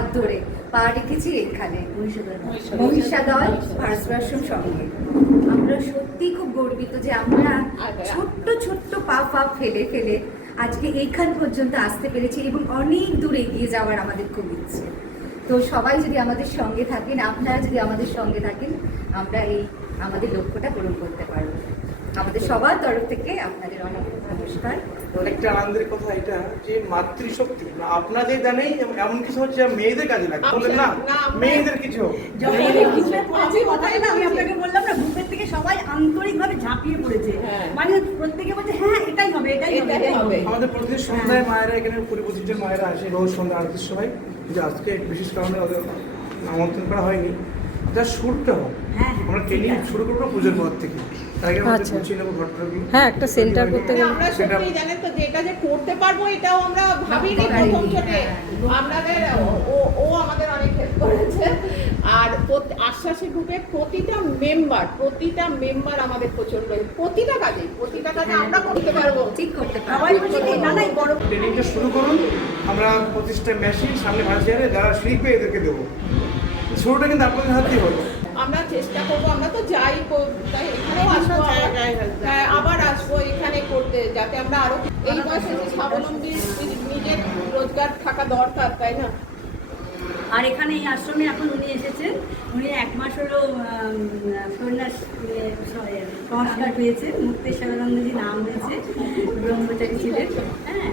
হাত ধরে পা রেখেছি এখানে মহিষাদল ভারতবর্ষের সঙ্গে। আমরা সত্যি খুব গর্বিত যে আমরা ছোট্ট ছোট্ট পা ফেলে ফেলে আজকে এইখান পর্যন্ত আসতে পেরেছি এবং অনেক দূর এগিয়ে যাওয়ার আমাদের খুব ইচ্ছে। তো সবাই যদি আমাদের সঙ্গে থাকেন, আপনারা যদি আমাদের সঙ্গে থাকেন, আমরা এই আমাদের লক্ষ্যটা পূরণ করতে পারবো। আমাদের সবার তরফ থেকে আপনাদের অনেক নমস্কার। একটা আনন্দের কথা এটা যে মাতৃশক্তি আপনাদের জানেই এমন কিছু হচ্ছে মেয়েদের কাজে লাগে, বলেন না মেয়েদের কিছু আমি আপনাকে বললাম না, গ্রুপের থেকে সবাই আন্তরিকভাবে ঝাঁপিয়ে পড়েছে, মানে প্রত্যেকে বলছে হ্যাঁ এটাই হবে এটাই হবে। আমাদের প্রতিদিন সন্ধ্যায় মায়েরা এখানে 20-25 জন মায়েরা আসে রোজ সন্ধ্যা আরতির সময়, যে আজকে বিশেষ কারণে ওদের আমন্ত্রণ করা হয়নি, যা শুরুটা হোক আমরা ট্রেনিং শুরু করবো পুজোর পর থেকে। হ্যাঁ, একটা সেন্টার করতে গেলে আমরা সত্যি জানেন তো যে এটা যে করতে পারবো এটাও আমরা ভাবিনি প্রথম থেকে। আপনাদের ও আমাদের অনেক হেল্প করেছে। আর আশ্বাসী গ্রুপের প্রতিটা মেম্বার আমাদের প্রচন্ড প্রতিটা কাজে আমরা করতে পারবো, ঠিক করতে পারবো। ট্রেনিংটা শুরু করুন, আমরা 25টা মেশিন সামনে ভাসিয়ে যারা শিখবে এদেরকে দেবো। শুরুটা কিন্তু আপনাদের হাতেই হলো। আমরা চেষ্টা করবো, আমরা তো যাই এখানেও আসবো, আবার আসবো এখানে করতে, যাতে আমরা আরো এই বয়সে স্বাবলম্বী নিজের রোজগার থাকা দরকার, তাই না? আর এখানে এই আশ্রমে এখন উনি এসেছেন, উনি 1 মাস হলো সন্ন্যাস সংস্কার পেয়েছেন, মুক্তেশ্বরানন্দজি নাম হয়েছে, ব্রহ্মচারী ছিলেন। হ্যাঁ,